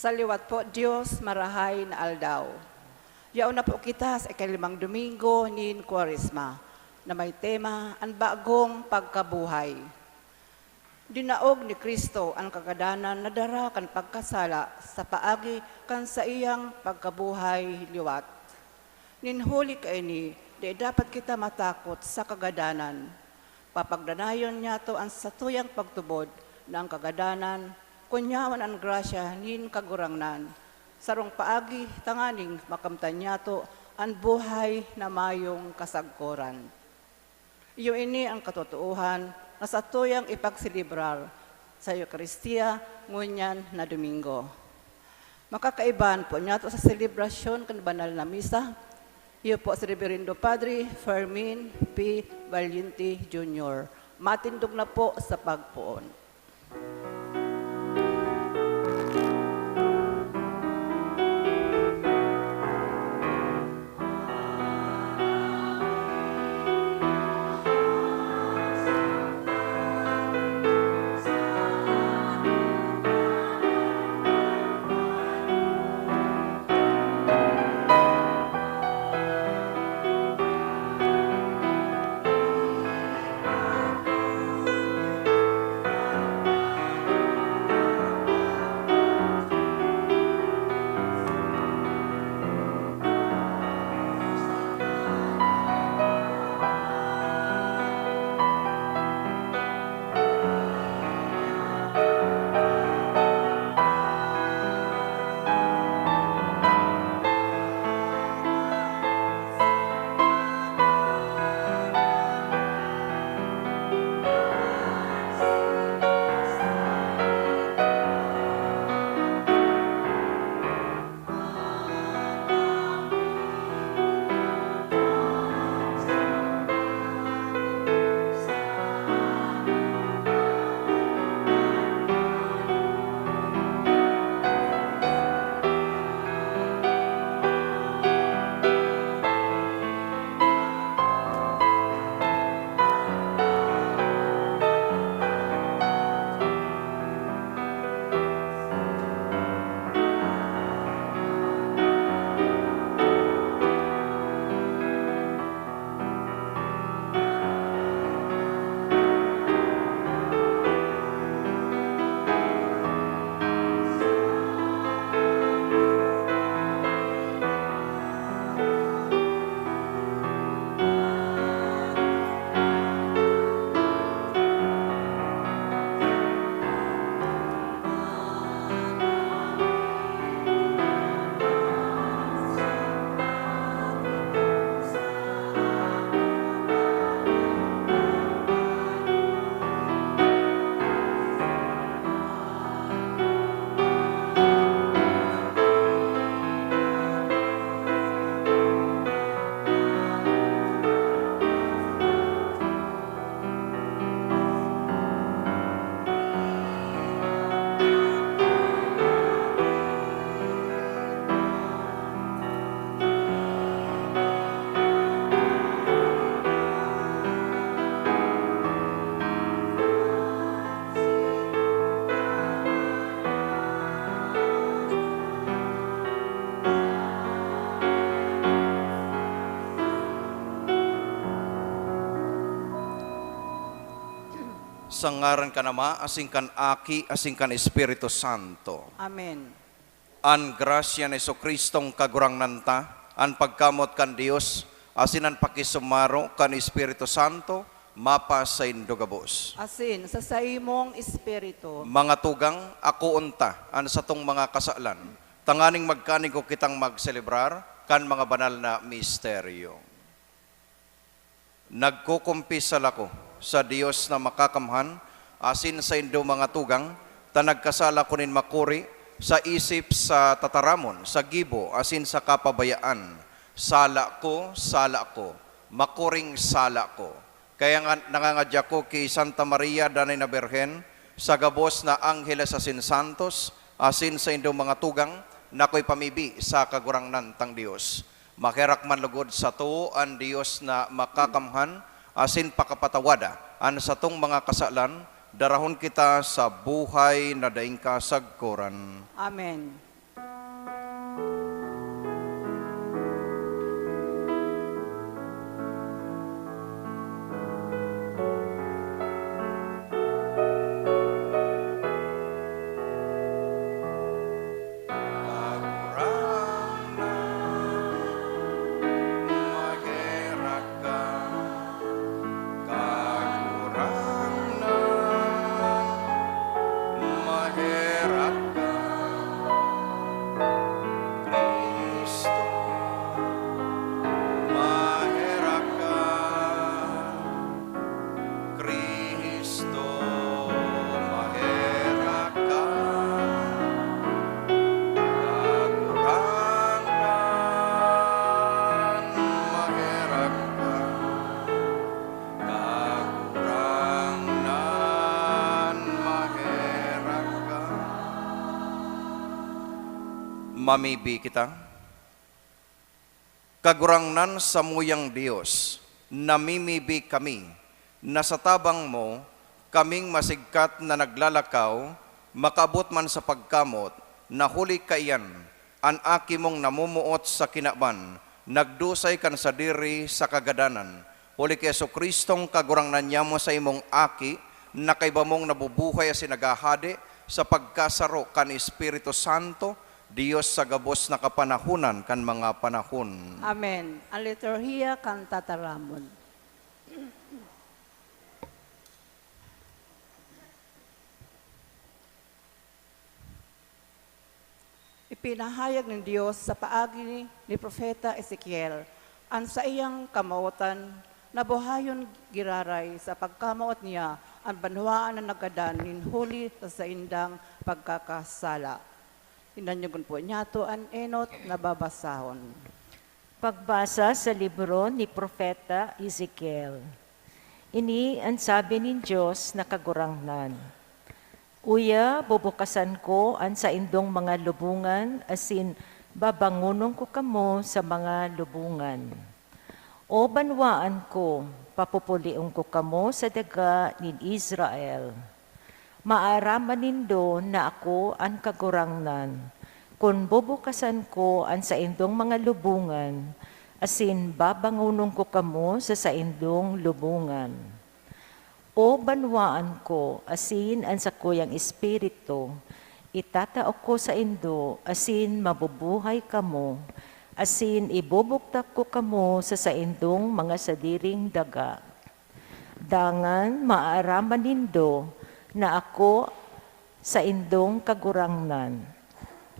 Saliwat po Diyos, marahay na aldaw. Yaon na po kita sa ikalimang Domingo nin Kwaresma na may tema ang bagong pagkabuhay. Dinaog ni Kristo ang kagadanan na dara kan pagkasala sa paagi kan sa iyang pagkabuhay liwat. Ninhuli kaini, di dapat kita matakot sa kagadanan. Papagdanayon niya to ang satuyang pagtubod ng kagadanan, kunyawan ang grasya nin kagurangnan. Sarong paagi tanganing makamtan niya to ang buhay na mayong kasagkoran. Iyo ini ang katotohan na sa tuyang ipagsilibrar sa Eucharistia ngunyan na Domingo. Makakaiban po niya to sa selebrasyon kan banal na misa. Iyo po si Reverendo Padre Fermin P. Valiente Jr. Matindog na po sa pagpuon. Sa ngaran ka nama, asing kan Aki, asing kan Espiritu Santo. Amen. An grasya ni Kristong kagurangnan ta, an pagkamot kan Dios, asin an pakisumaro kan Espiritu Santo, mapa sa indogabos. Asin sa saimong espiritu. Mga tugang, ako unta, an satong mga kasalan, tanganing magkanig ko kitang magselebrar, kan mga banal na misteryo. Nagkukumpisal ako sa Dios na makakamhan, asin sa indo mga tugang, tanagkasala ko nin makuri, sa isip sa tataramon, sa gibo, asin sa kapabayaan. Sala ko, makuring sala ko. Kaya nga nangangadya ko kay Santa Maria Danay na Birhen, sa gabos na Angeles asin Santos, asin sa indo mga tugang, na ko'y pamibi sa kagurangnan tang Dios. Makirak man lugod sa to ang Dios na makakamhan, asin pakapatawada an satong mga kasalan, darahon kita sa buhay na daing kasagkuran. Amen. Mamibi kita. Kagurangnan sa muyang Diyos, namimibi kami, na sa tabang mo, kaming masigkat na naglalakaw, makabot man sa pagkamot, nahuli kaiyan, an aki mong namumuot sa kinaban, nagdusay kan sa diri sa kagadanan. Huli kay Jesucristong kagurangnan niya mo sa imong aki, na kay bamong nabubuhay as nagahade sa pagkasaro kan Espiritu Santo, Diyos sa gabos na kapanahunan kan mga panahon. Amen. Ang liturhiya kan tataramon. Ipinahayag ng Diyos sa paagi ni Propeta Ezekiel ang sa iyang kamautan na buhayon giraray sa pagkamaot niya ang banwaan na nagadan huli sa indang pagkakasala. Inanyugon po niya to an enot na babasahon. Pagbasa sa libro ni Propeta Ezekiel. Ini ang sabi ng Diyos na kagurangnan. Uya, bubukasan ko ang sa indong mga lubungan, asin babangunong ko kamo sa mga lubungan. O banwaan ko, papupuliong ko kamo sa daga ni Israel. Maaraman nindo na ako ang kagurangnan, kung bubukasan ko ang sa indong mga lubungan, asin babangunong ko kamo sa indong lubungan. O banwaan ko, asin ang sa kuyang espiritu, itataok ko sa indo, asin mabubuhay kamo, asin ibubuktak ko kamo sa indong mga sadiring daga. Dangan maaraman nindo na ako sa indong kagurangnan,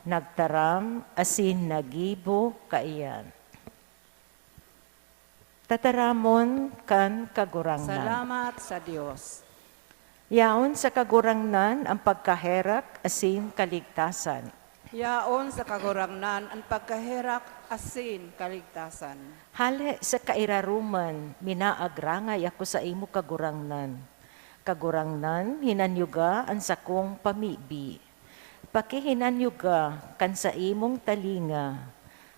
nagtaram asin nagibo kaiyan. Tataramon kan kagurangnan. Salamat sa Diyos. Yaon sa kagurangnan ang pagkaherak asin kaligtasan. Yaon sa kagurangnan ang pagkaherak asin kaligtasan. Hali sa kairaruman, minaagrangay ako sa imo kagurangnan. Kagurangnan, hinanyuga ang sakong pamibi. Pakihinanyuga kan sa imong talinga,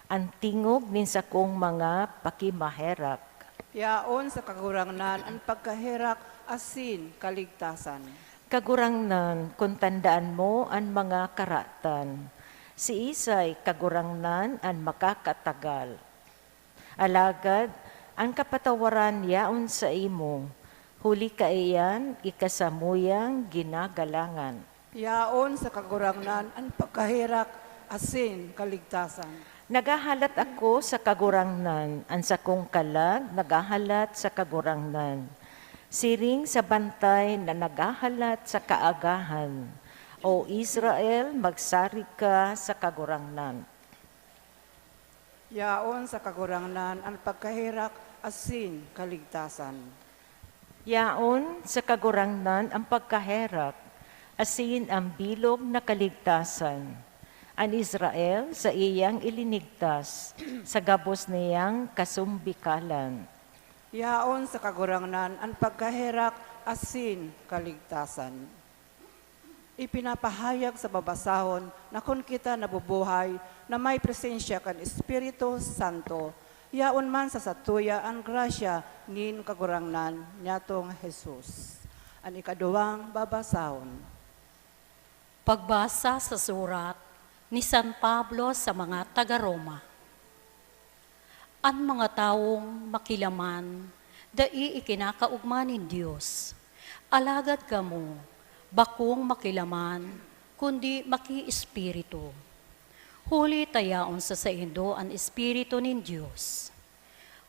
ang tingog nin sakong mga pakimaherak. Yaon sa kagurangnan ang pagkaherak asin kaligtasan. Kagurangnan, kung tandaan mo ang mga karatan, si Isay kagurangnan ang makakatagal. Alagad, ang kapatawaran yaon sa imo, huli kaiyan ikasamuyang ginagalangan. Yaon sa kagurangnan ang pagkaherak asin kaligtasan. Nagahalat ako sa kagurangnan, ang sakong kalag nagahalat sa kagurangnan. Siring sa bantay na nagahalat sa kaagahan, o Israel, magsari ka sa kagurangnan. Yaon sa kagurangnan ang pagkaherak asin kaligtasan. Yaon sa kagurangnan ang pagkaherak, asin ang bilog na kaligtasan. Ang Israel sa iyang ilinigtas, sa gabos niyang kasumbikalan. Yaon sa kagurangnan ang pagkaherak asin kaligtasan. Ipinapahayag sa babasahon na kung kita nabubuhay na may presensya kan Espiritu Santo, yaon man sa satuya ang grasya nin kagurangnan niyatong Jesus. Ang ikaduwang babasahon. Pagbasa sa surat ni San Pablo sa mga taga-Roma. Ang mga taong makilaman, dai ikinakaugma nin Diyos. Alagad kamo, bakong makilaman, kundi maki-espiritu. Huli tayaon sa indo ang espiritu nin Diyos.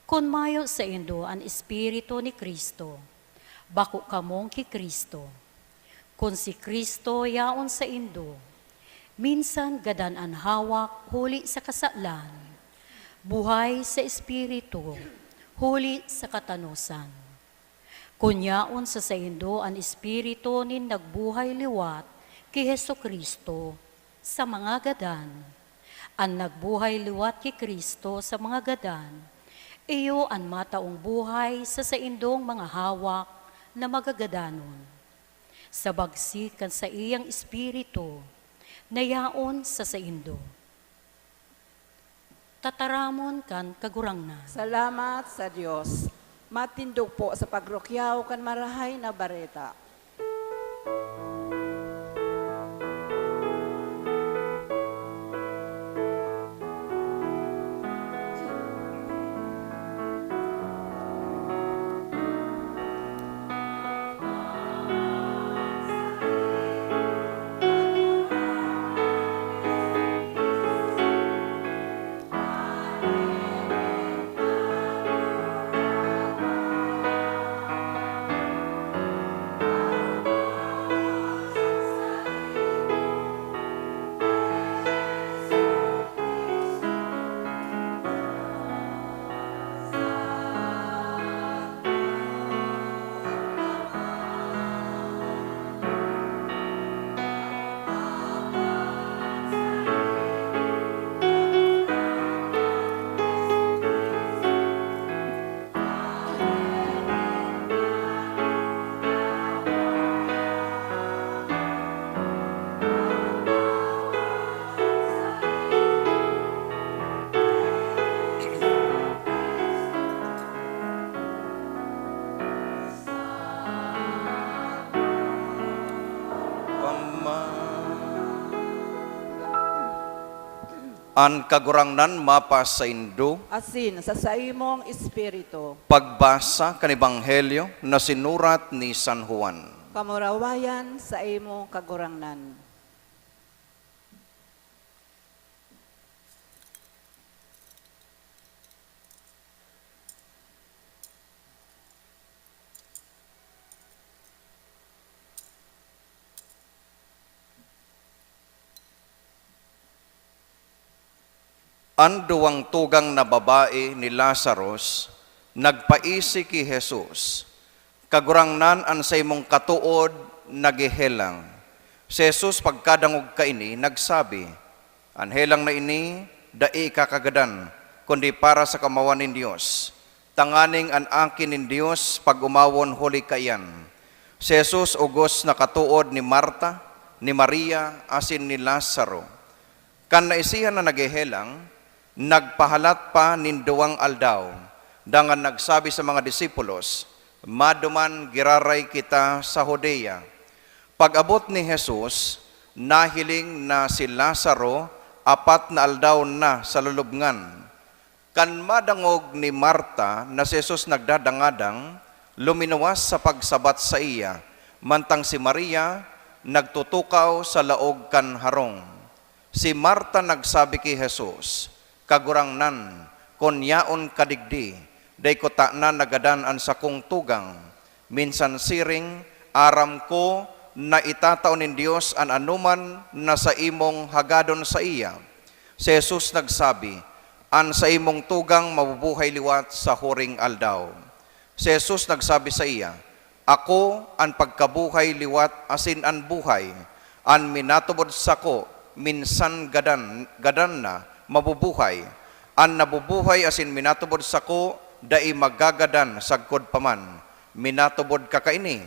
Kung mayo sa indo ang espiritu ni Kristo, bako kamong ki Kristo. Kung si Kristo yaon sa indo, minsan gadan ang hawak huli sa kasalan, buhay sa espiritu, huli sa katanusan. Kunyaon sa indo ang espiritu nin nagbuhay liwat ki Hesu Kristo sa mga gadan. Ang nagbuhay liwat ki Kristo sa mga gadan, iyo ang mataong buhay sa indong mga hawak na magagadanon. Sa bagsikan sa iyang espiritu, nayaon sa indo. tataramon kan kagurangnan. Salamat sa Dios. Matindog po sa pagrukyaw kan marahay na bareta. An kagurangnan mapas sa Indo, Asin sa saimong espiritu. pagbasa kan Ebanghelyo na sinurat ni San Juan. Kamurawayan sa imong kagurangnan. Ang duwang tugang na babae ni Lazarus, nagpaisi ki Jesus. Kagurangnan an sa imong katuod, nagihelang. Si Jesus pagkadangog kaini, nagsabi, ang helang na ini, dai kakagadan, kundi para sa kamawan ni Dios. Tanganing an akin ni Dios, pag umawon huli kayan. Si Jesus ugos na katuod ni Marta, ni Maria, asin ni Lazaro. Kan naisihan na nagihelang, nagpahalat pa ninduwang aldaw, dangan nagsabi sa mga disipulos, maduman giraray kita sa Judea. Pag-abot ni Jesus, nahiling na si Lazaro, 4 na aldaw na sa lulubngan. Kan madangog ni Marta na si Jesus nagdadangadang, luminawas sa pagsabat sa iya, mantang si Maria nagtutukaw sa laog kan harong. Si Marta nagsabi kay Jesus, kagurangnan, konyaon kadigdi, day ko ta na nagadan an sakong tugang, minsan siring, aram ko na itataon ni Dios an anuman na sa imong hagadon sa iya. Si Jesus nagsabi, an sa imong tugang mabubuhay liwat sa huring aldaw. Si Jesus nagsabi sa iya, ako ang pagkabuhay liwat asin an buhay, an minatubod sako, minsan gadan na, mabubuhay. An nabubuhay asin minatubod sako, dai magagadan sagkod paman. Minatubod kakaini.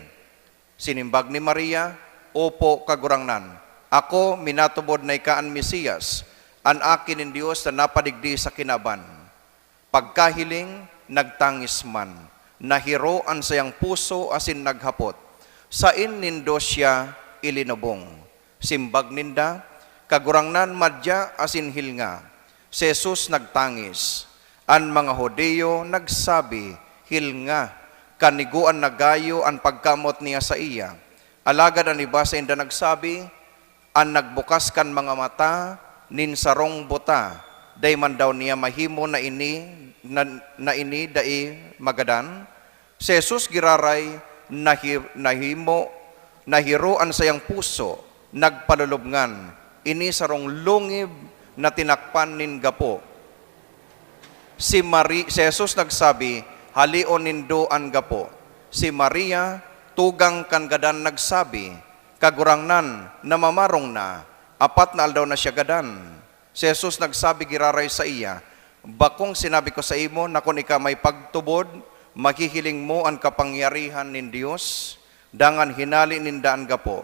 Sinimbag ni Maria, opo kagurangnan. Ako minatubod na ikaan Mesiyas, an akin in Dios na napadigdi sa kinaban. Pagkahiling, nagtangis man. Nahiro ang sayang puso asin naghapot. Sain nindo siya ilinubong. Simbag ninda, kagurangnan madya asin hilnga. Si Jesus nagtangis. An mga Hodeo nagsabi, hilnga, kaniguan na gayo ang pagkamot niya sa iya. Alagad ang iba sa inda nagsabi, an nagbukas kan mga mata, nin sarong buta, day man daw niya mahimo na ini dai magadan. Si Jesus giraray, nahiroan sayang puso, nagpalulubngan, ini sarong lungib na tinakpan nin gapo. Si Jesus nagsabi, halion nindo an gapo. Si Maria, tugang kan gadan nagsabi, kagurangnan, namamarong na, 4 na aldaw na siya gadan. Si Jesus nagsabi giraray sa iya, bakong sinabi ko sa imo na kung ika may pagtubod, makihiling mo ang kapangyarihan nin Dios, dangan hinali ninda an gapo.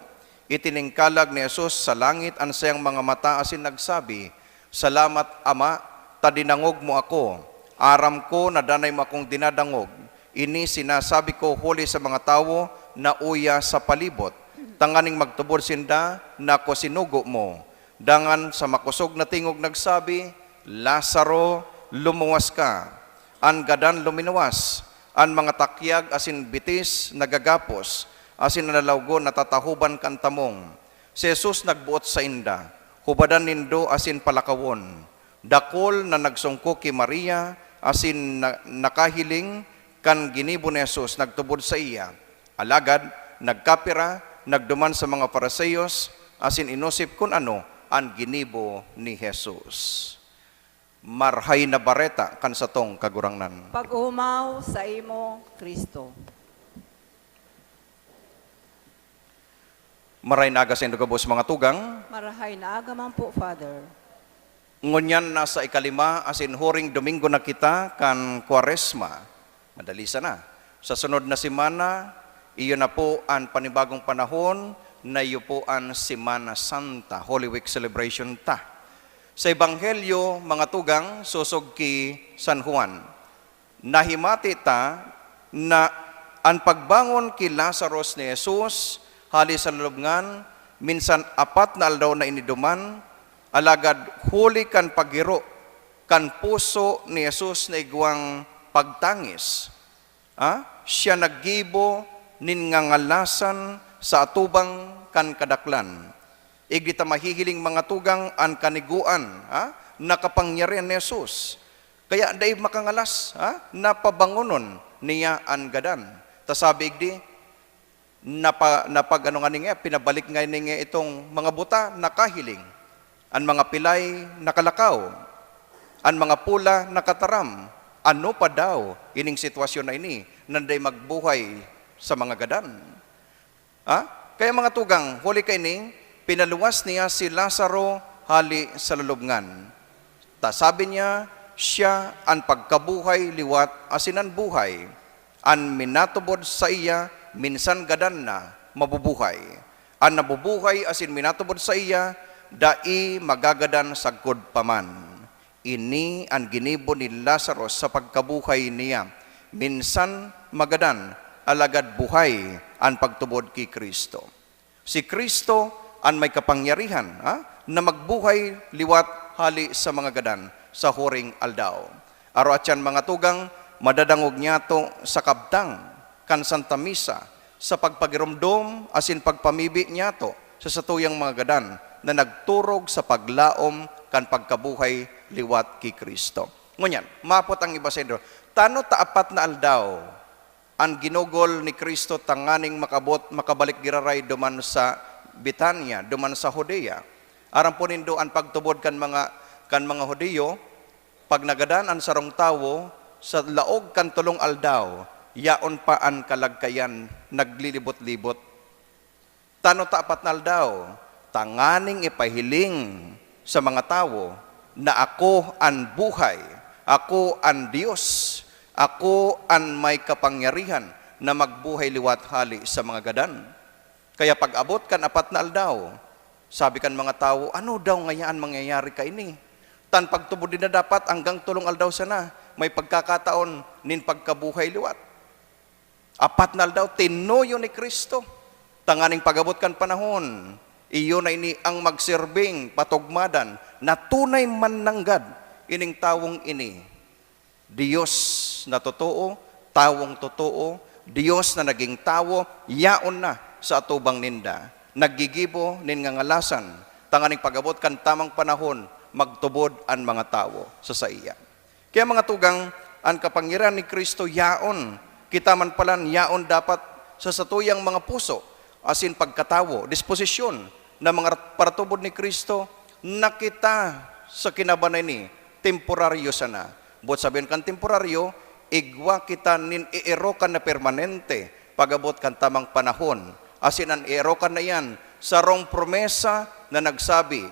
Itiningkalag ni Jesus sa langit ang sayang mga mata asin nagsabi, salamat Ama, tadinangog mo ako. Aram ko na danay mo akong dinadangog. Ini sinasabi ko huli sa mga tawo na uya sa palibot. Tanganing magtubod sinda na ko sinugo mo. Dangan sa makusog na tingog nagsabi, Lazaro, lumuwas ka. An gadan luminawas. An mga takyag asin bitis nagagapos. Asin nalalawgo natatahuban kantamong. Si Jesus nagbuot sa inda. Hubadan nindo asin palakawon. Dakol na nagsungko ki Maria asin nakahiling kan ginibo ni Jesus nagtubod sa iya. Alagad, nagkapira, nagduman sa mga Pariseyos, asin inusip kun ano ang ginibo ni Jesus. Marhay na bareta kan sa tong kagurangnan. Pag-umaw sa imo, Kristo. Maray naga sa indugabos mga tugang, Marahay na agaman po, Father. ngunyan nasa ikalima asin huring Domingo na kita kan Kwaresma. Madalisa na. Sa sunod na simana, iyo na po ang panibagong panahon na iyo po ang Semana Santa, Holy Week celebration ta. Sa Ebanghelyo, mga tugang, susog ki San Juan, nahimati ta na ang pagbangon ki Lazarus ni Jesus, hali sa lulubngan, minsan 4 na aldaw na iniduman, alagad huli kan pagiro, kan puso ni Jesus na igwang pagtangis. Siya naggibo nin ngangalasan sa atubang kan kadaklan. Igdi ta mahihiling mga tugang an kaniguan, nakapangyarihan ni Jesus. Kaya day makangalas, napabangonon niya an gadan. Tasabi igdi, napag ano nga niya, pinabalik nga niya itong mga buta nakahiling. An mga pilay nakalakaw, an mga pula nakataram. Ano pa daw ining sitwasyon na ini, nanday magbuhay sa mga gadan. Kaya mga tugang, huli kay ni, pinaluwas niya si Lazaro hali sa lulubngan. Sabi niya, siya ang pagkabuhay liwat asinan buhay. An minatubod sa iya, minsan gadan na mabubuhay. An nabubuhay asin minatubod sa iya, dai magagadan sagkod paman. Ini ang ginibo ni Lazarus sa pagkabuhay niya. Minsan magadan, alagad buhay ang pagtubod ki Kristo. Si Kristo ang may kapangyarihan na magbuhay liwat hali sa mga gadan sa huring aldaw. Aro atyan mga tugang, madadangog niya to sa kabtang kan Santa Misa sa pagpagirumdom asin pagpamibi niya to sa satuyang mga gadan na nagturog sa paglaom kan pagkabuhay liwat ki Kristo. Ngunyan, mapot ang iba sa inyo. Tano taapat na aldaw ang ginugol ni Kristo tanganing makabalik giraray duman sa Bitanya, duman sa Judea. Aram po nindo ang pagtubod kan mga Hudiyo, pag nagadan ang sarong tawo sa laog kan tulong aldaw, yaon pa ang kalagkayan naglilibot-libot. Tano taapat na aldaw, tanganing ipahiling sa mga tao na ako ang buhay, ako ang Diyos, ako ang may kapangyarihan na magbuhay liwat hali sa mga gadan. Kaya pag abot kan 4 na aldaw, sabi kan mga tao, ano daw ngayaan mangyayari ka ini? Tan pagtubod din na dapat hanggang 3 aldaw sana, may pagkakataon nin pagkabuhay liwat. 4 na aldaw, tinuyo ni Kristo. Tanganing pag-abot kan panahon, iyo na ini ang magsirbing patugmadan na tunay mananggad ining tawong ini. Diyos na totoo, tawong totoo, Diyos na naging tawo, yaon na sa atubang ninda. Naggigibo nin ngangalasan, tanganing pag-abot kan tamang panahon, magtubod ang mga tao sa saiya. Kaya mga tugang, ang kapangyarihan ni Kristo yaon, kita man palan yaon dapat sa satuyang mga puso, asin pagkatawo, disposisyon na mga partubod ni Kristo, nakita sa kinabanay ni, temporaryo sana. But sabihin kan temporaryo, igwa kita nin iirokan na permanente, pagabot kan tamang panahon. Asin ang iirokan na yan, sarong promesa na nagsasabi,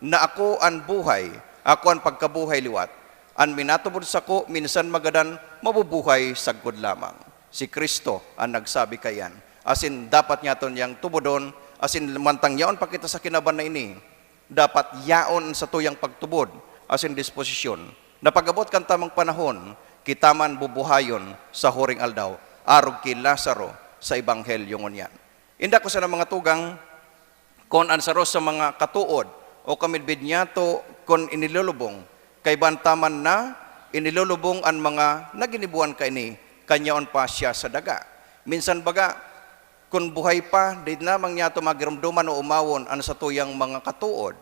na ako ang buhay, ako ang pagkabuhay liwat. Ang minatubod sa ko, minsan magadan, mabubuhay sagkod lamang. Si Kristo ang nagsabi kayan. Asin dapat niya ton yang tubodon, asin mantang yaon pa kita sa kinaban na ini, dapat yaon sa tuyang pagtubod, as in disposisyon. Napagabot kan tamang panahon, kita man bubuhayon sa huring aldaw, arog ki Lazaro sa ebanghelyo ngunyan. Inda ko sa mga tugang, kon ansaro sa mga katuod, o kamidbid niya to kon inilulubong, kay bantaman na inilulubong ang mga naginibuan kay ni, kanyaon pa siya sa daga. Minsan baga, kung buhay pa, di namang niya to magiramduman o umawon ang sa tuyang mga katuod.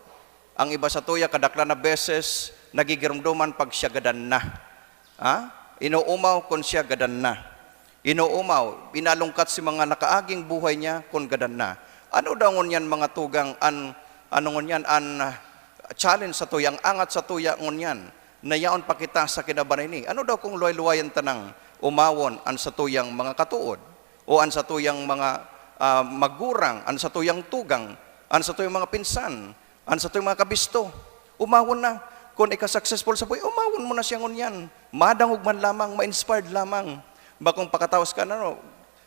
Ang iba sa tuya, kadakla na beses, nagigiramduman pag siya gadan na. Inuumaw kung siya gadan na. Inuumaw, binalungkat si mga nakaaging buhay niya kung gadan na. Ano daw ngunyan mga tugang, challenge sa tuya, ang angat sa tuya ngunyan, na yaon pa kita sa kinabanay ni. Ano daw kung luway-luwayan tanang umawon ang sa tuyang mga katuod, o ang sa tuyang mga magurang, ang sa tuyang tugang, ang sa tuyang mga pinsan, ang sa tuyang mga kabisto. Umawon na. Kung ika-successful sa buhay, umawon mo na siya ngunyan. Madangog man lamang, ma-inspired lamang. Bakong pakatawas ka na, no?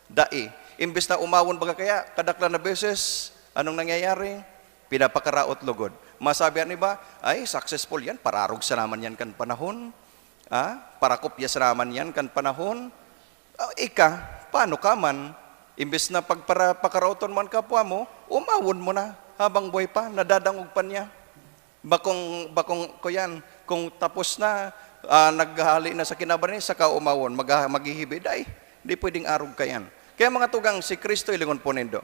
Dai. Imbes na umawon baga kaya, kadakla na beses, anong nangyayari? Pinapakaraot lugod. Masabihan ni ba, ay, successful yan, pararog sa naman yan kan panahon. Para kopya sa naman yan kan panahon. Ika, paano ka man? Imbes na pagparapakarauton man kapwa mo, umawon mo na habang buhay pa, nadadangog pa niya. Bakong ko yan, kung tapos na, naghali na sa kinabanay, saka umawon, maghihibid, ay, hindi pwedeng arog ka yan. Kaya mga tugang, si Kristo ilingon po nindo.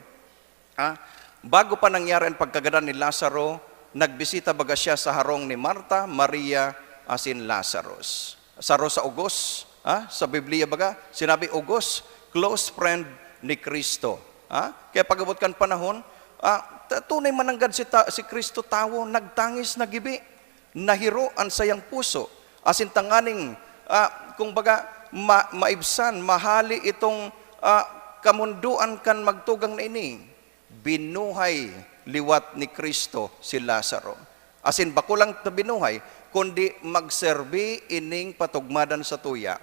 Bago pa nangyari ang pagkagadan ni Lazaro, nagbisita baga siya sa harong ni Marta, Maria, asin Lazarus. Sa Ugos, sa Biblia baga, sinabi Ugos, close friend ni Kristo. Kaya pagabot kan panahon, tunay mananggad si Kristo tawo, nagtangis, nagibi, nahiro ang sayang puso. Asin tanganing, kung baga, maibsan, mahali itong kamunduan kan magtugang na ini. Binuhay liwat ni Kristo si Lazaro. Asin bakulang na binuhay, kundi magserbi ining patugmadan sa tuya,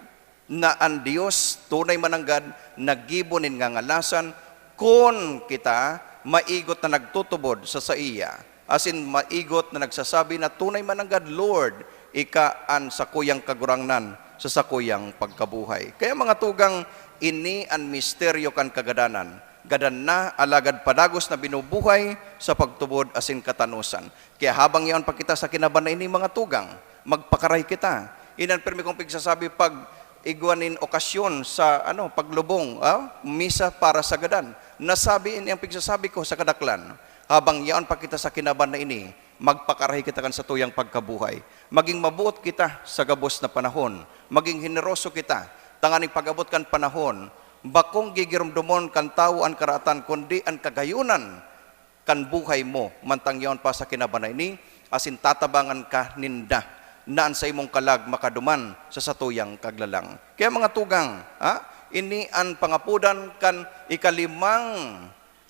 na ang Diyos tunay mananggad, nagibonin nga ngalasan, kung kita maigot na nagtutubod sa iya. Asin maigot na nagsasabi na tunay mananggad, Lord, ikaan sa kuyang kagurangnan, sa sakuyang pagkabuhay. Kaya mga tugang, ini ang misteryo kan kagadanan. Gadan na, alagad padagos na binubuhay sa pagtubod asin katanusan. Kaya habang yaon pa kita sa kinabanay ni mga tugang, magpakaray kita. Inan permi kong pigsasabi pag iguanin okasyon sa paglubong, misa para sa gadan. Nasabi ini ang pigsasabi ko sa kadaklan, habang yaon pa kita sa kinaban na ini, magpakarahi kita kan sa tuyang pagkabuhay. Maging mabuot kita sa gabos na panahon, maging generoso kita, tanganing pagabot kan panahon, bakong gigirumdumon kan tao ang karatan, kundi ang kagayunan kan buhay mo, mantang yaon pa sa kinaban na ini, asin tatabangan ka ninda, naan sa imong kalag makaduman sa satuyang kaglalang. Kaya mga tugang, ini ang pangapudan kan ikalimang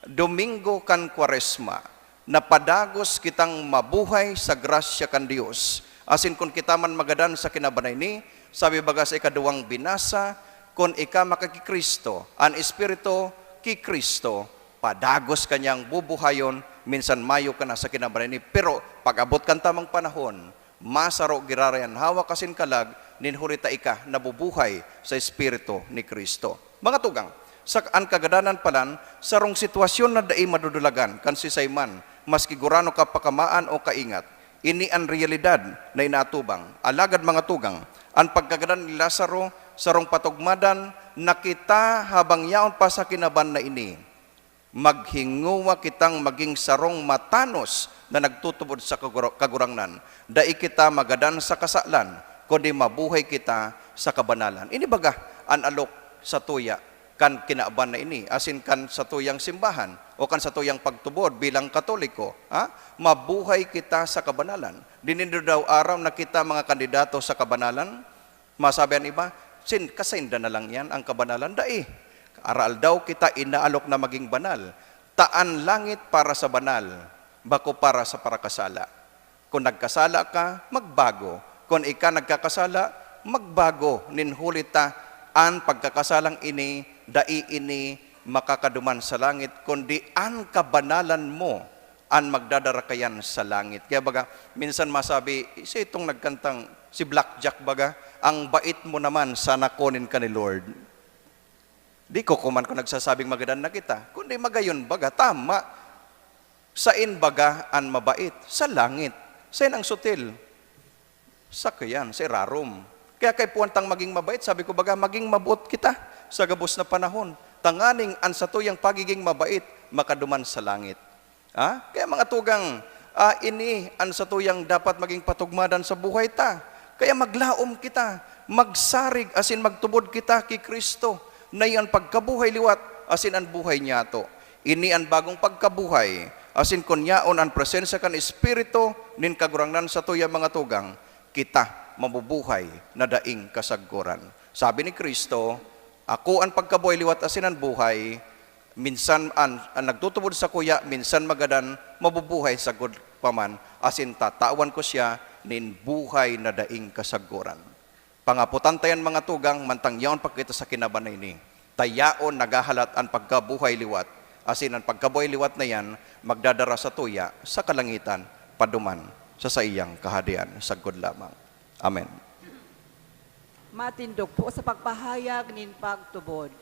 Domingo kan Kwaresma, na padagos kitang mabuhay sa grasya kan Dios. Asin kung kita man magadan sa kinabanay ni, sabi baga sa ikaduwang binasa, kung ika makakikristo, ang Espiritu ki Kristo, padagos kanyang bubuhayon, minsan mayo ka na sa kinabanay ni. Pero pag abot kan tamang panahon, masaro girarayan hawa kasin kalag, ninhurita ika nabubuhay sa Espiritu ni Kristo. Mga tugang, sa ang kagadanan palan, sarong sitwasyon na dai madudulagan, kan si Sayman, maski gurano ka pakamaan o kaingat, ini ang realidad na inatubang. Alagad mga tugang, ang pagkagadan ni Lazaro, sarong patugmadan, nakita habang yaon pa sa kinaban na ini, maghinguwa kitang maging sarong matanos na nagtutubod sa kagurangnan. Dai kita magadan sa kasalan, kundi mabuhay kita sa kabanalan. Ini baga, an alok sa tuya, kan kinaaban na ini, asin kan sa tuyang simbahan, o kan sa tuyang pagtubod bilang Katoliko, mabuhay kita sa kabanalan. Dinindo daw araw na kita mga kandidato sa kabanalan, masabi ang iba, kasainda na lang yan ang kabanalan. Dai, aral daw kita inaalok na maging banal. Taan langit para sa banal, bako para sa parakasala. Kung nagkasala ka, magbago. Kung ika nagkakasala, magbago. Ninhulita ang pagkakasalang ini, dai ini makakaduman sa langit, kundi ang kabanalan mo an magdadara kayan sa langit. Kaya baga, minsan masabi, isa itong nagkantang si Blackjack baga, ang bait mo naman, sana kunin ka ni Lord. Di ko kuman ko nagsasabing magadan na kita, kundi magayon baga, tama. Sain baga an mabait? Sa langit. Sain ang sutil? Sa kayan, sa rarom. Kaya kay puwantang maging mabait, sabi ko baga, maging mabuot kita sa gabos na panahon. Tanganing an sa tuyang pagiging mabait, makaduman sa langit. Kaya mga tugang, ini ang sa tuyang dapat maging patugmadan sa buhay ta. Kaya maglaom kita, magsarig asin magtubod kita kay Kristo. Na iyan pagkabuhay liwat asin ang buhay niya to. Ini ang bagong pagkabuhay asin kunyaon ang presensya kan Espiritu nin kagurangnan sa tuyang mga tugang. Kita mabubuhay na daing kasagguran. Sabi ni Kristo, ako ang pagkabuhay liwat asin ang buhay. Minsan ang nagtutubod sa kuya, minsan magadan, mabubuhay sa good paman, asin tatawan ko siya, nin buhay na daing kasagguran. Pangaputan tayan mga tugang, mantang yaon pagkita sa kinabanay ni. Tayaon nagahalat ang pagkabuhay liwat, asin ang pagkabuhay liwat na yan, magdadara sa tuya, sa kalangitan, paduman, sa iyang kahadian, sa good lamang. Amen. Matindog po sa pagpahayag nin pagtubod.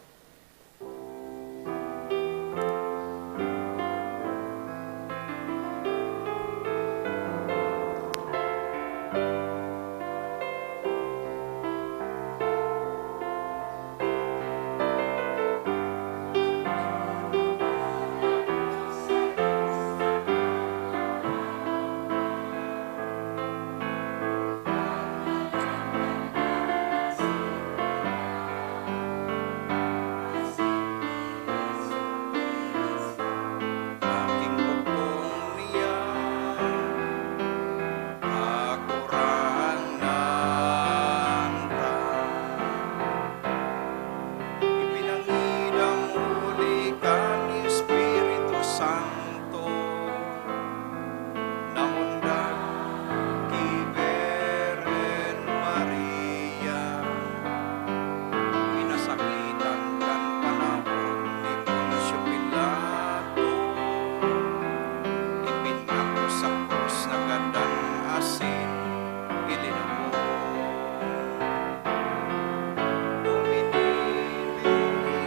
Aking bukong niya, akurangan ta. Ipinangidang uli ka ni Espiritu Santo, namundag ki Beren Maria. Pinasakitan kan panahon ni Poncio Pilato, ipinako sa krus na gadan asin ilinubog. Uminilig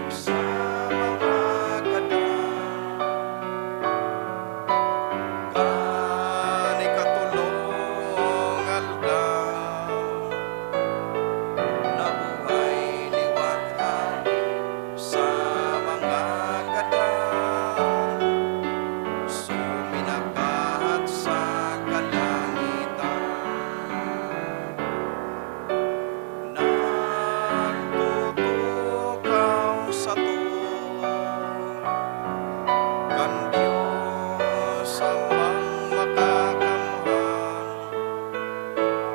sa mga gadan, kani katulong aldaw, nabuhay liwat ani sa mga gadan, suminakat sa kalangitan. Nagtutukaw sa kan Diyos amang makakamhan.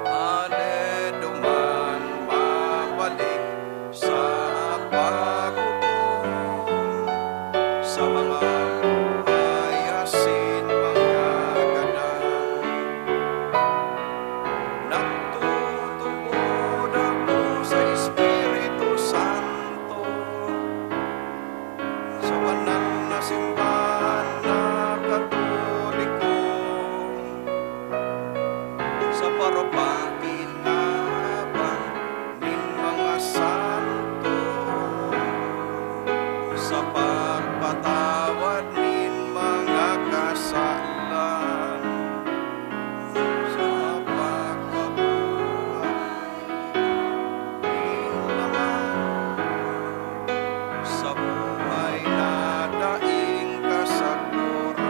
Aleduman mabalik sa paghukom sa mga buhay asin mga gadan. Nagtutubod ako sa Espiritu Santo, sa banal na simbahan na Katoliko, sa parapanginaban nin mga santo, sa pagpatawad nin mga kasalan, sa pagkabuhay nin laman, sa buhay na daing kasagpuran.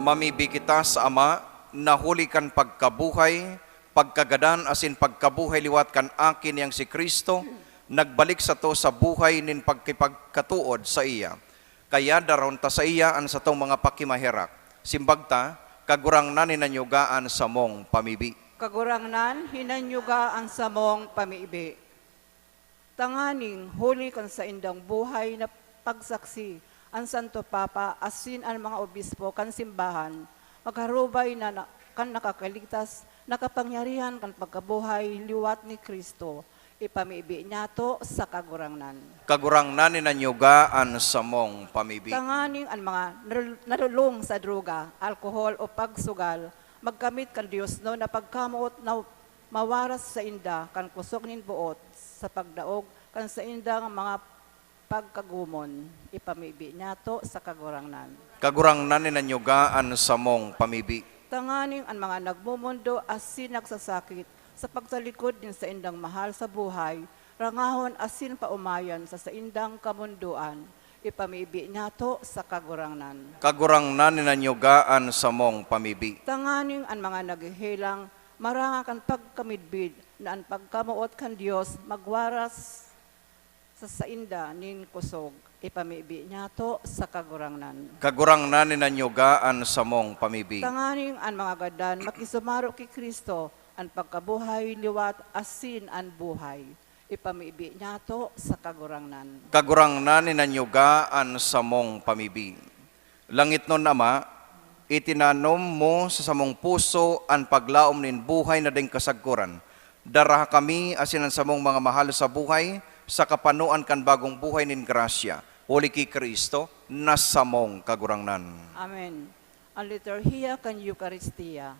Mamibig kita sa Ama, nahuli kan pagkabuhay, pagkagadan asin pagkabuhay liwat kan akin yang si Kristo, nagbalik sa to sa buhay nin pagkipagkatuod sa iya. Kaya daron ta sa iya an sa tong mga pakimaherak. Simbagta, kagurang na ninanyugaan sa mong pamibi. Kagurangnan, hinanyuga ang samong pamiibi. Tanganing, huli kan sa indang buhay na pagsaksi, ang Santo Papa, asin ang mga obispo kan simbahan, magharubay na kan nakakaligtas nakapangyarihan kan pagkabuhay liwat ni Kristo, ipamibi niyato sa kagurangnan. Kagurangnan ni nanyugaan sa mong pamibi. Tanganing ang mga nalulong sa droga, alkohol o pagsugal, magkamit kan Dios no na pagkamuot na mawaras sa inda kan kusog nin buot sa pagdaog kan sa inda nga mga pagkagumon, ipamibi niyato sa kagurangnan. Kagurangnan ni nanyugaan sa mong pamibi. Tanganing ang mga nagmumundo asin nagsasakit sa pagtalikod din sa indang mahal sa buhay, rangahon asin paumayan sa indang kamunduan, ipamibi niyato sa kagurangnan. Kagurangnan ni nanyugaan sa mong pamibi. Tanganing ang mga naghihilang, maranga kan pagkamidbid na ang pagkamuot kan Dios magwaras sa sainda nin kusog, ipamibi niyato sa kagurangnan. Kagurangnan ni nanyugaan sa mong pamibi. Tanganing ang mga gadan makisumaro kay Kristo, ang pagkabuhay liwat asin ang buhay, ipamibi niyato sa kagurangnan. Kagurangnan ni nanyugaan sa mong pamibi. Langit nun, Ama, itinanom mo sa samong puso ang paglaom nin buhay na ding kasagkuran. Daraha kami asin ang samong mga mahal sa buhay, sa kapanuan kan bagong buhay nin grasya. Huli ki Kristo, nasa mong kagurangnan. Amen. Ang liturhiya kan Eucharistia.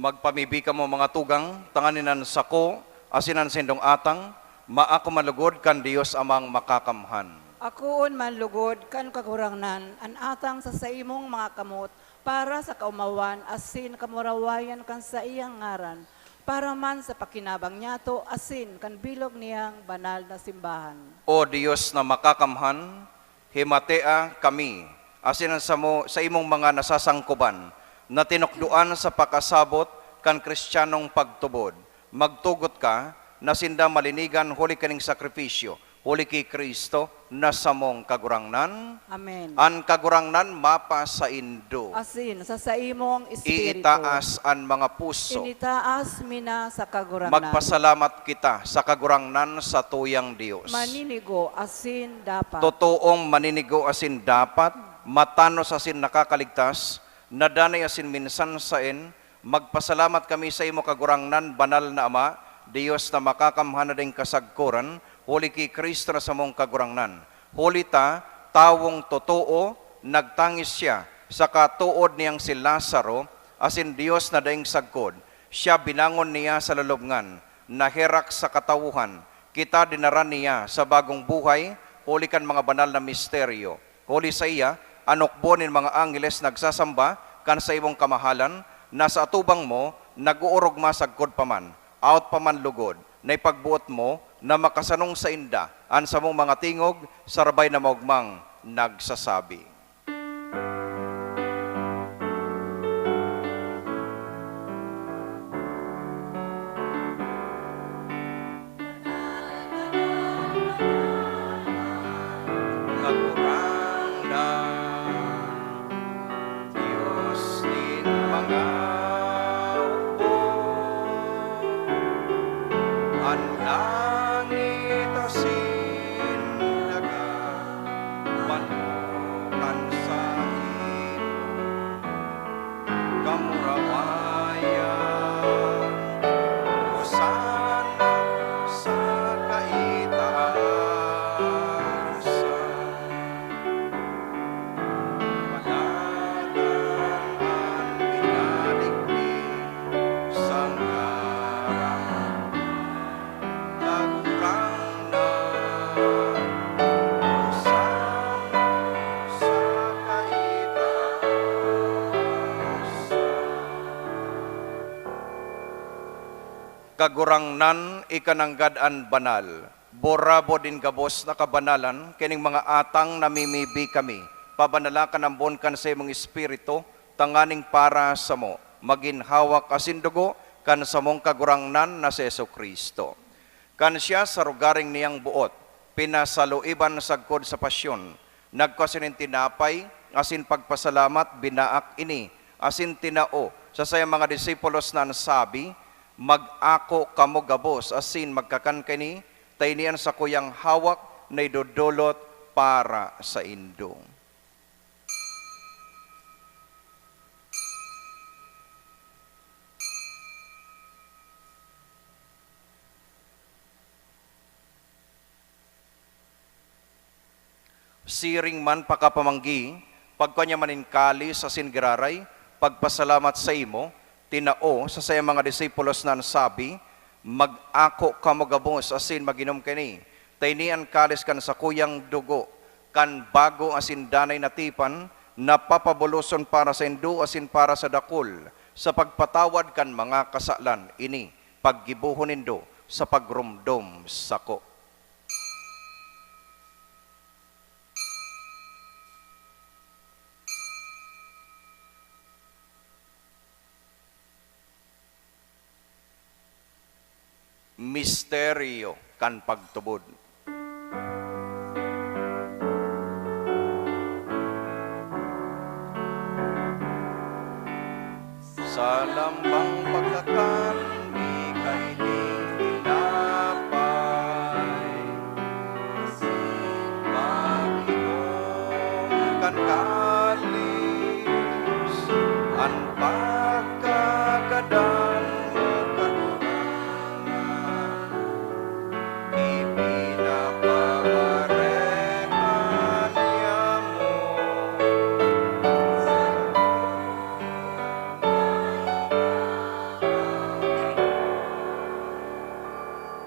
Magpamibi ka mo mga tugang, tanganinan sako, asinan sindong atang, maako malugod kan Dios amang makakamhan. Akoon manlugod kan kagurangnan, an atang sa imong mga kamot, para sa kaumawan asin kamurawayan kan sa iyang ngaran, para man sa pakinabang niyato asin kan bilog niyang banal na simbahan. O Dios na makakamhan, himatea kami, asinan sa imong mga nasasangkuban, na tinukduan sa pakasabot kan kristyanong pagtubod. Magtugot ka, na sinda malinigan huli kaning sakripisyo, huli kay Kristo na samong kagurangnan, Amen. an kagurangnan mapa sa indo. Asin sa imong espiritu. Iitaas an mga puso. Initaas mina sa kagurangnan. Magpasalamat kita sa kagurangnan sa tuyang Dios. Maninigo asin dapat. Totoong maninigo asin dapat, matanos asin nakakaligtas, nadanay asin minsan sain, magpasalamat kami sa imo kagurangnan, banal na Ama, Dios na makakamhan na ding kasagkuran, huli kay Kristo na sa mong kagurangnan. Huli ta, tawong totoo, nagtangis siya sa katuod niyang si Lazaro, asin Dios na daing sagkod. Siya binangon niya sa lalubngan, nahirak sa katawuhan. Kita dinaran niya sa bagong buhay, huli kan mga banal na misteryo. Huli sa iya, anokbonin mga angeles nagsasamba, kan sa imong kamahalan, nasa atubang mo, nag-uurog masagkod paman, out paman lugod, na ipagbuot mo, na makasanong sa inda, an sa mong mga tingog, sarabay na maugmang nagsasabi. Kagurangnan ikananggad-an banal, borabo din gabos na kabanalan, kining mga atang namimibi kami, pabanalakan ang bon kan sa imong espiritu, tanganing para sa mo, maginhawak asin dugo, kan sa mong kagurangnan na si Jesucristo. Kan siya sa rugaring niyang buot, pinasaluiban sagkod sa pasyon, nagkasinin tinapay, asin pagpasalamat, binaak ini, asin tinao, sa sayang mga disipulos na nasabi, mag-ako kamo gabos, asin magkakan kini, taynian sa kuyang hawak na idudulot para sa indo. Siring man pakapamanggi, pagkanya manin kalis asin giraray, pagpasalamat sa imo, tinao sa sayang mga disipulos na nasabi, mag-ako kamo gabos asin maginom kini, taynian kalis kan sa kuyang dugo, kan bago asin danay natipan, napapabuluson para sa indo asin para sa dakul, sa pagpatawad kan mga kasalan, ini, paggibuhon indo sa pagrumdom sako. Misteryo kan pagtubod. Sa lambang pagkakan, di kaining tinapay, mag-inom kan kalis, ang pagkagadan mo kagurangan, ipinapaparehan niya mo.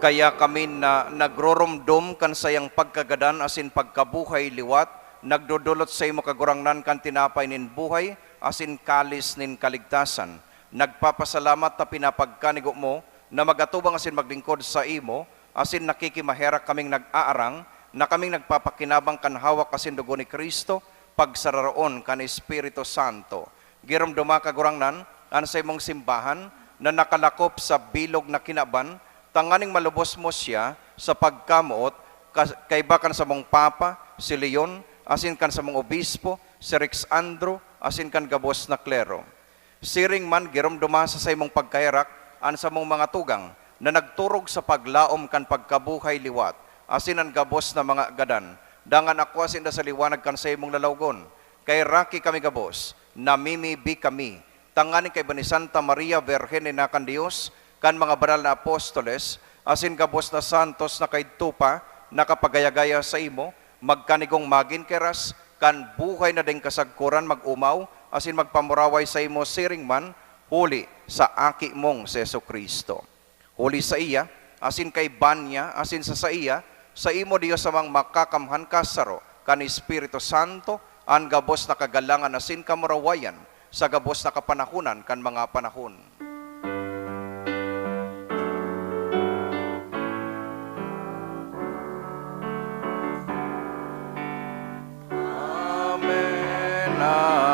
Kaya kami na nagroromdom kan sayang pagkagadan asin pagkabuhay liwat, nagdudulot sa imo kagurangnan kan tinapay nin buhay, asin kalis nin kaligtasan. Nagpapasalamat ta pinapagkanigo mo, na magatubang asin maglingkod sa imo, asin nakikimaherak kaming nag-aarang, na kaming nagpapakinabang kan hawak asin dugo ni Kristo, pagsararoon kan Espiritu Santo. Giramduma kagurangnan, an sa imong simbahan, na nakalakop sa bilog na kinaban, tanganing malubos mo siya sa pagkamuot, kay bakan sa mong Papa, si Leon, asin kan sa mong Obispo, si Rex Andrew, asin kan gabos na klero. Siring man, girom dumasa sa imong pagkahirak, an sa mong mga tugang, na nagturog sa paglaom kan pagkabuhay liwat, asin ang gabos na mga gadan. Dangan ako asin da sa liwanag kan sa imong lalawgon. Kay raki kami gabos, namimibi kami. Tangani kay ba ni Santa Maria Virgen na kan Dios, kan mga banal na apostoles, asin gabos na santos na kay tupa, nakapagayagaya sa imo, magkanigong magin keras, kan buhay na ding kasagkuran mag-umaw, asin magpamuraway sa imo siring man, huli sa aki mong si Jesucristo. Huli sa iya, asin kay Banya, asin sa iya, sa imo Dios samang makakamhan kasaro, kan Espiritu Santo, ang gabos na kagalangan asin kamurawayan, sa gabos na kapanahunan kan mga panahon. Amen, amen.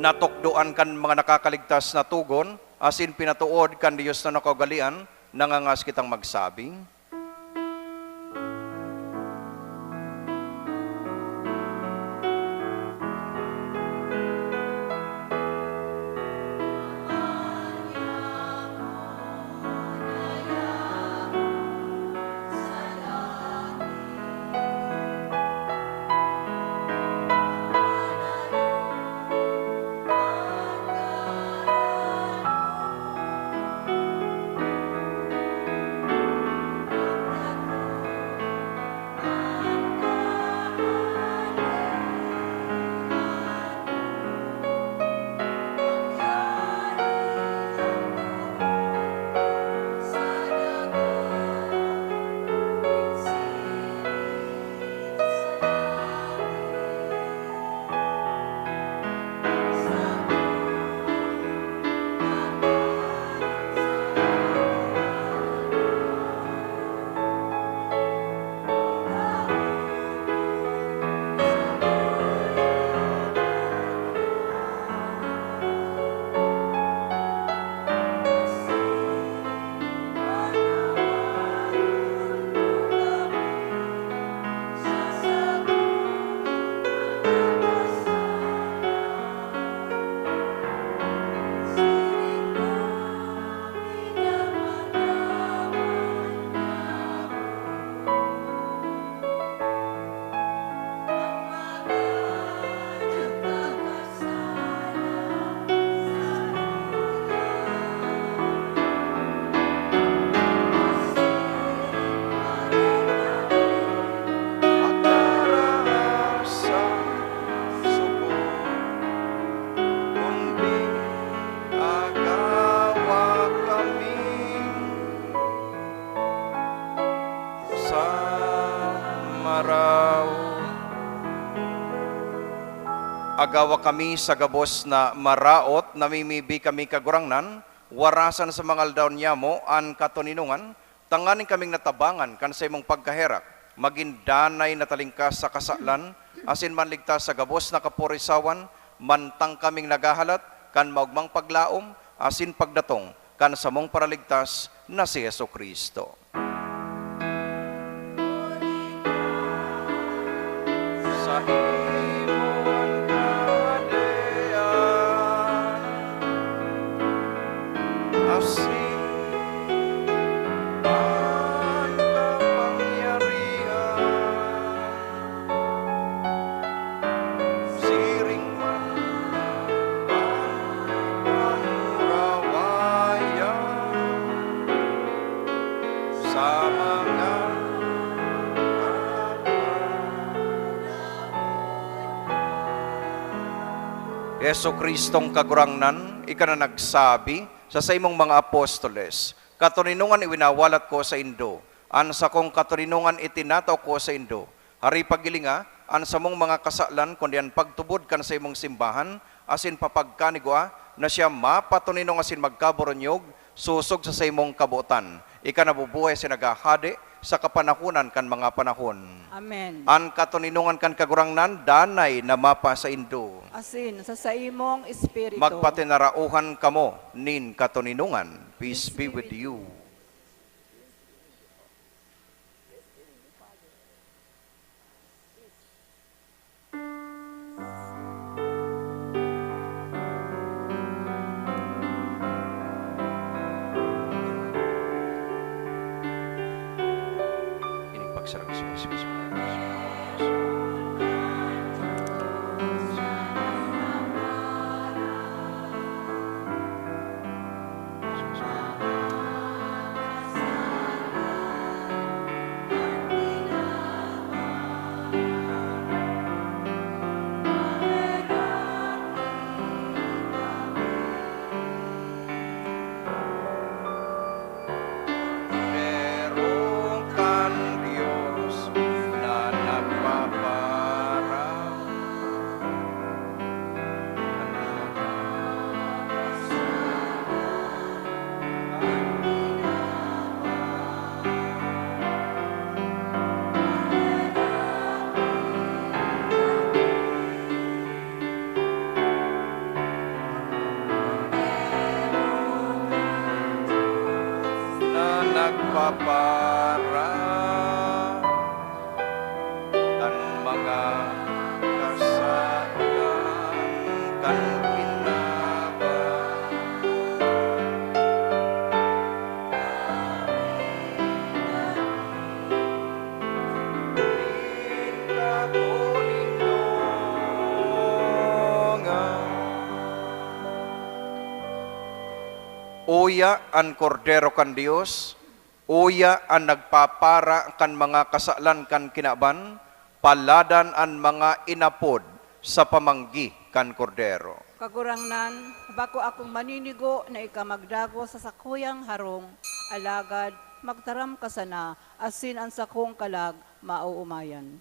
Natukdoan kan mga nakakaligtas na tugon, asin pinatuod kan Diyos na nakagalian, nangangas kitang magsabi. Agawa kami sa gabos na maraot, namimibi kami kagurangnan, warasan sa mga aldaw niya mo, an katoninungan, tanganin kaming natabangan kan sa imong pagkaherak, maging danay na talingkas sa kasalan, asin manligtas sa gabos na kapurisawan, mantang kaming nagahalat, kan maugmang paglaom, asin pagdatong, kan sa mong paraligtas na si Jesucristo. Sa Jesucristong kagurangnan, ika na nagsabi sa imong mga apostoles, katoninungan iwinawalat ko sa Indo, an sa kong katoninungan itinataw ko sa Indo. Hari pagilinga, an sa mong mga kasalan, kundi an pagtubod kan sa imong simbahan, asin papagkanigwa, na siya mapatoninong asin magkaboronyog, susog sa imong kabuotan. ika nabubuhay sa nagahade sa kapanahunan kan mga panahon. Amen. An katuninungan kan kagurangnan, danay na mapa sa indo. Asin sa imong espiritu. Magpatinarauhan kamo nin katuninungan. Peace be with you. Ining pagsarap sa Diyos. Meron kan Diyos na nagpapara. Na nagpapara kan mga kasalan kan kinaban. Uya ang kordero kan Dios, uya ang nagpapara kan mga kasalan kan kinaban, paladan ang mga inapod sa pamanggi kan kordero. Kagurangnan, bako akong maninigo na ikamagdago sa sakuyang harong, alagad magtaram ka sana, asin ang sakong kalag mauumayan.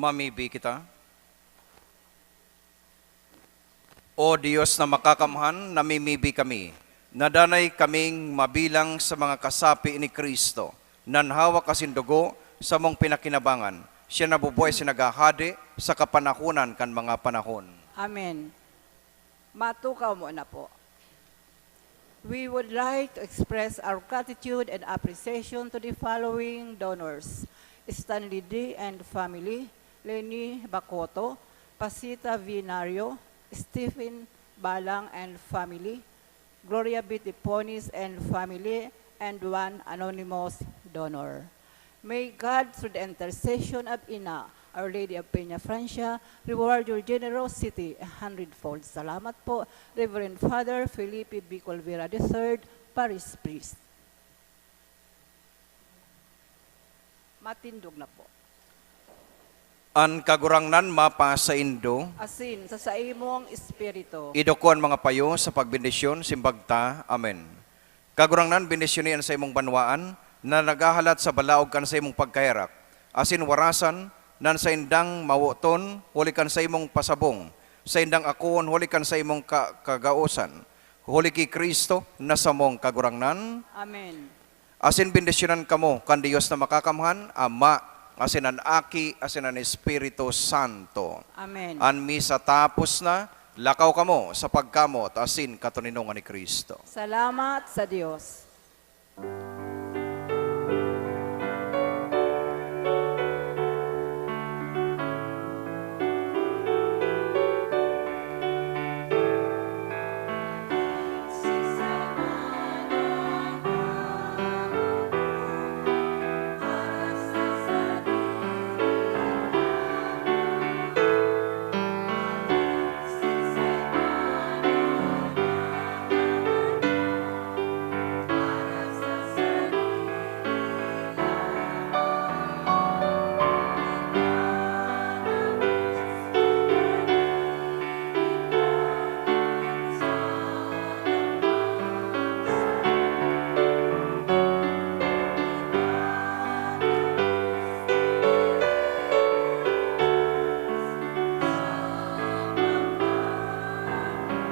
Mamibi kita. O Diyos na makakamhan, namimibi kami. Nadanay kaming mabilang sa mga kasapi ni Kristo. Nanhawak kasindugo sa mong pinakinabangan. Siya nabubuhay sinagahadi sa kapanahunan kan mga panahon. Amen. Matukaw mo na po. We would like to express our gratitude and appreciation to the following donors: Stanley D. and family, Lenny Bacoto, Pasita Vinario, Stephen Balang and family, Gloria B. Tiponis and family, and one anonymous donor. May God, through the intercession of Ina, Our Lady of Peña Francia, reward your generosity 100-fold. Salamat po, Reverend Father Felipe B. Colvera III, Parish Priest. Matindog na po. An kagurangnan mapa sa Indo, Asin sa saimong espiritu. idukuan mga payo sa pagbendisyon, simbagta. Amen. Kagurangnan, bendisyonin sa imong banwaan, na nagahalat sa balaog kan sa imong pagkahirak. Asin warasan, nan sa indang mawuton, hulikan sa imong pasabong. Sa indang akuon, hulikan sa imong kagausan. Huli ki Kristo, na sa mong kagurangnan. Amen. Asin bendisyonan kamo, kan Diyos na makakamhan, Ama, asin an Aki, asin an Espiritu Santo. Amen. An misa tapos na, lakaw kamo sa pagkamot, asin katuninungan ni Kristo. Salamat sa Diyos.